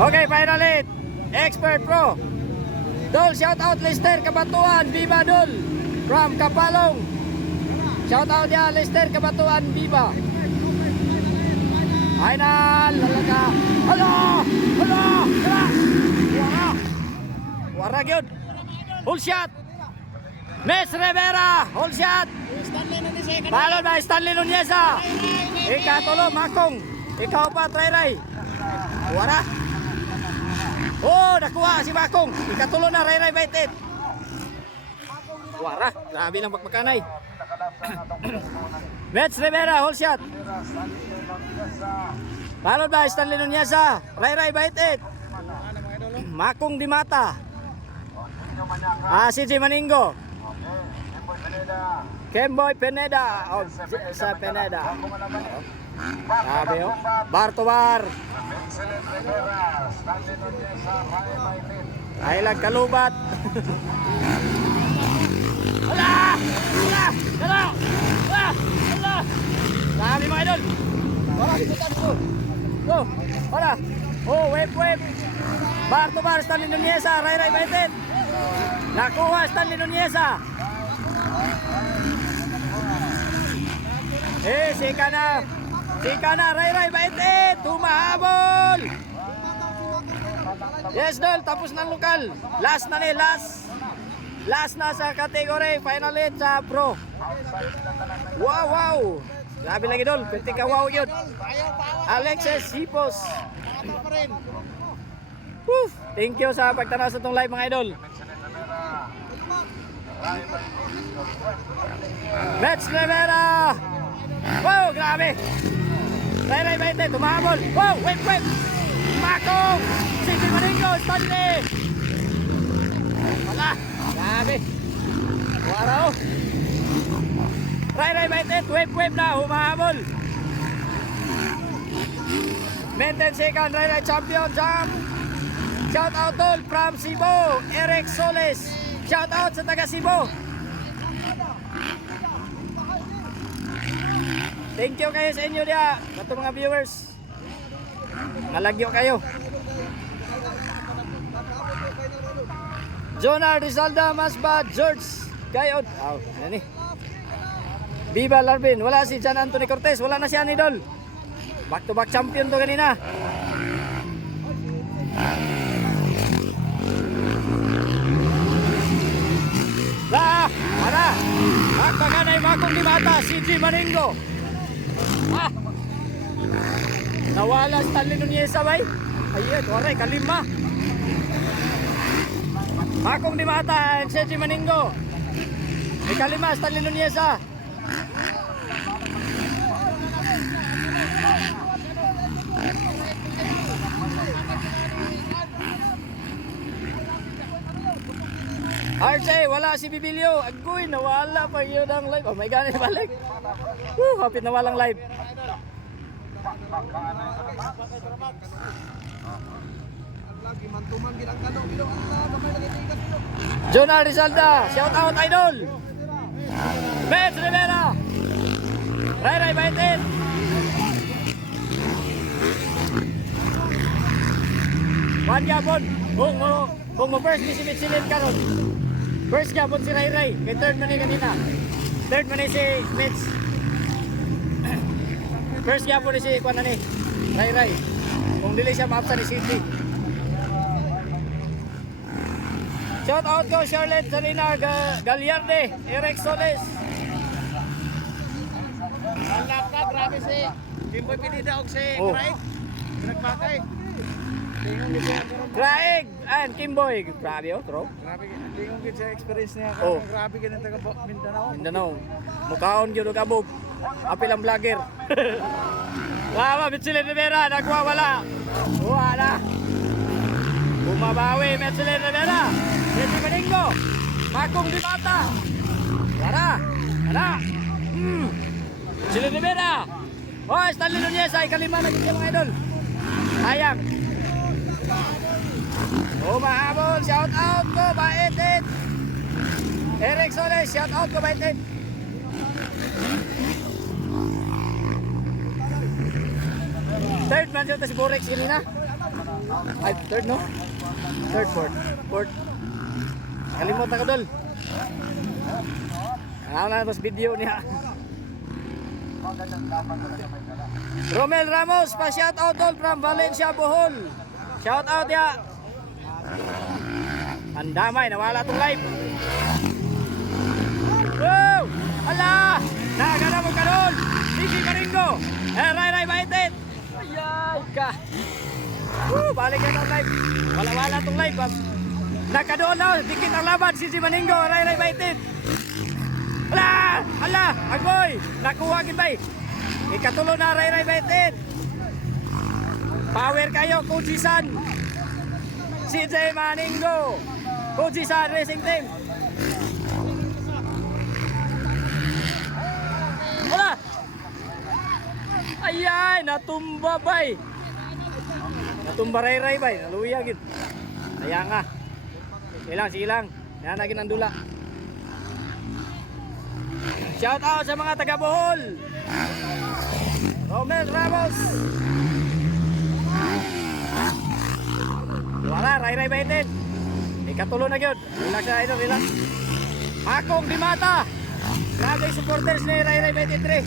Okay, final 8. Expert Pro. Dol, shout out Lester Kabatuan, Viva Dol. From Kapalong. Shout out ya Lester Kabatuan, Viva. Final, lalaga. Hala! Hala! Hala! Wara! Wara gyud. Full shot. Mes Rivera, full shot. Balon na Stanley Nuneza. Ikatulo, Makong. Ikaw pa, Ray. Wara. Oh, nakuha si Makong. Ikatulo na, Ray baited. Wara. Grabe lang magmakanay. Mets Rivera, whole shot. Balon ba, Stanley Nuneza. Ray baited. Makong di mata. CJ Maningo. Kemboy Pineda. Oh, sa Pineda. Sabi oh. Bar to bar. Ay lang kalubat. Wala! Wala! Wala! Wala! Wala! Sabi mga idol. Wala, ikutan ko. Go! Wala! Oh, wave! Bar to bar, Stanley Nuneza. Ray baited. Nakuha Stanley Nuneza. Sika na, Ray baited. Tumahabol. Yes, Dol, tapos ng lokal. Last na ni, last na sa kategory. Final 8 sa pro. Wow. Grabe lagi, Dol. Pwede ka wow yun. Alexis Hipos. Thank you sa pagtanaw sa itong live mga idol. Mets Rivera. Wow, grabe. Ray baited, tumahabol. Wow, wait. Makong. CJ Maningo, Stanley. Wala. Grabe. Waraw. Ray baited, wave na, humahabol. Maintain second, Ray champion, jump. Shout out all from Cebu, Eric Soles. Shout out sa taga Cebu. Thank you kayo sa inyo dia, kato mga viewers. Nalagyo kayo. Jonah Rizalda Masbad George Gayod. Nani? Viva Larvin. Wala si John Anthony Cortez. Wala na siya ni Dol. Back to back champion to kanina. Ara. Magpaganay Makong di mata. CJ Maningo. Nawala Stanley Nuneza bay. Ayun, oray, kalima. Makong di mata, CJ Maningo. Ikalima, Stanley Nuneza. RJ, wala si Bibilio. Agoy, nawala pa yun ang live. Oh my God, balik. Hapit na walang live. Jonah Rizalda, shout out idol. Mets Rivera. Ray baited. Juan Gabon. Kung mo first ni si Mitchell karon. First Gabon si Ray. Kay third man ni kanina. Third man ni si Mitch. First Gabon ni si Kwan na ni Ray. Kung dili siya maapsa ni City. Shout out ko Charlotte Salina Gagliarde, Eric Soles. Anak ka, grabe si Kimboy Pineda og si Craig. Nagpakay. Craig and Kimboy, grabe bro. Grabe tingong gid sa experience niya. Grabe gid ang taga Mindanao. Mukaon gyud og abog. Apil ang vlogger. Lama Mitchell Rivera nagwawala. Wala. Bumabawi Mitchell Rivera. CJ Maningo. Makong di mata. Wala. Mitchell Rivera. Oh, Stanley Nuneza ikalima na gid mga idol. Sayang. Mahabol, shout out ko baited. Eric Soles, shout out ko baited. Third man siya si Borex kanina. Ay, third no? Third, fourth. Fourth. Kalimot na ka dol. Ano na tapos video niya. Romel Ramos, pa-shout out dol from Valencia, Bohol. Shout out ya. Ang damay, nawala tong live. Wow! Ala! Nagana mo ka dol. Easy Maringo. Ray Baited. Ayay ka. Balik na tong live. Wala tong live. Nakadoon na, dikit ang laban si Maningo, Ray Baited. Ala, agoy, nakuha kitay. Ikatulo na Ray Baited. Power kayo, Kujisan. CJ Maningo, Kujisan Racing Team. Wala. Ayay, natumba bay. Natumba Ray bay, naluya gid. Kaya nga. Silang. Yan na ginandula. Shout out sa mga taga Bohol. Romel Ramos. Wala, Ray Baited. Ikatulo na gyud. Relax na idol, relax. Makong Dimata. Grabe supporters ni Ray Baited 3.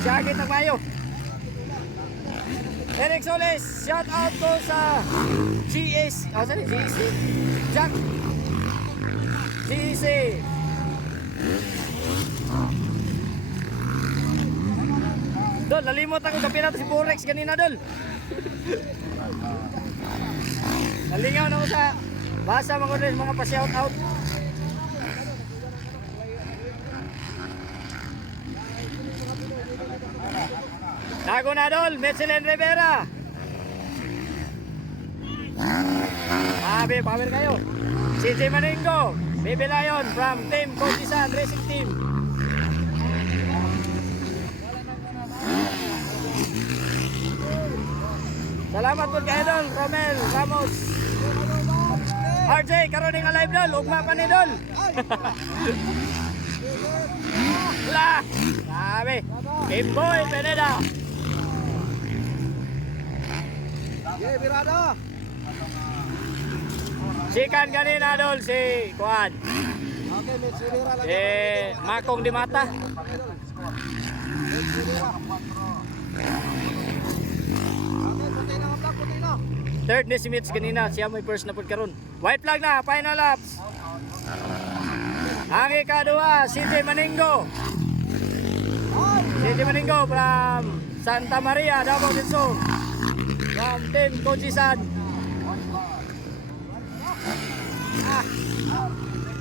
Siya ng mayo. Eric Soles, shout out to sa GS. Sorry, GC. Jack. GC. Dol, nalimot ako kapila si Borex kanina, Dol. Nalingaw na ako sa basa mga pa-shout out. Tago na, Dol, Michelin Rivera. Power kayo. CJ Maningo, Baby Lion from Team Kujisan Racing Team. Salamat po kayo, Dol, Romel Ramos. RJ, karon nga live, Dol. Ugma pa ni Dol. Wala. Sabi. Game Boy Pineda. Birada. Sikan kanina, Dol, si Kuan. Okay, Mitch Rivera lang. Makong Dimata. Mitch Rivera. Okay, puti na ang vlog, puti na. Third ni si Mitch kanina. Siya may first na po karon. White flag na, final laps. Ang ikaduha, CJ Maningo. CJ Maningo from Santa Maria, Davao del Sur. From Team Kujisan.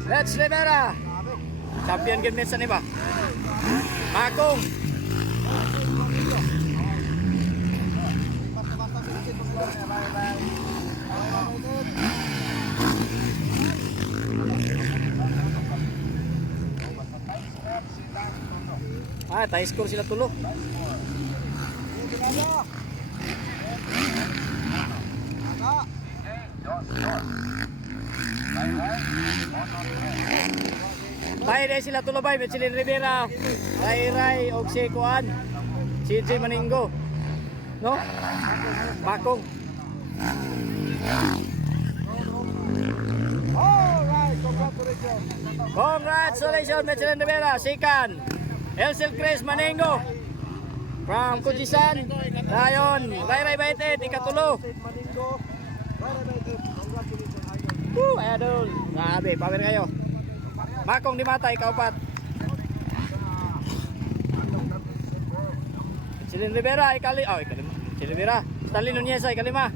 Let's Rivera. Champion game minsan iba. Makong. Tie score sila tulo. Tie sila tulo bay, Michelin Rivera, Ray og si Kuan, CJ Maningo. No? Makong. Alright, congratulations. Congratulations, Michelin Rivera, Sikan. Elsel Chris Maningo from Kujisan. Dayon, Ray Baited, ikatulo. Maningo. Congratulations. Idol. Grabe, power kayo. Makong Dimata, ikaupat. Michelin Rivera, ikalima. Michelin Rivera. Stanley Nunez, ikalima.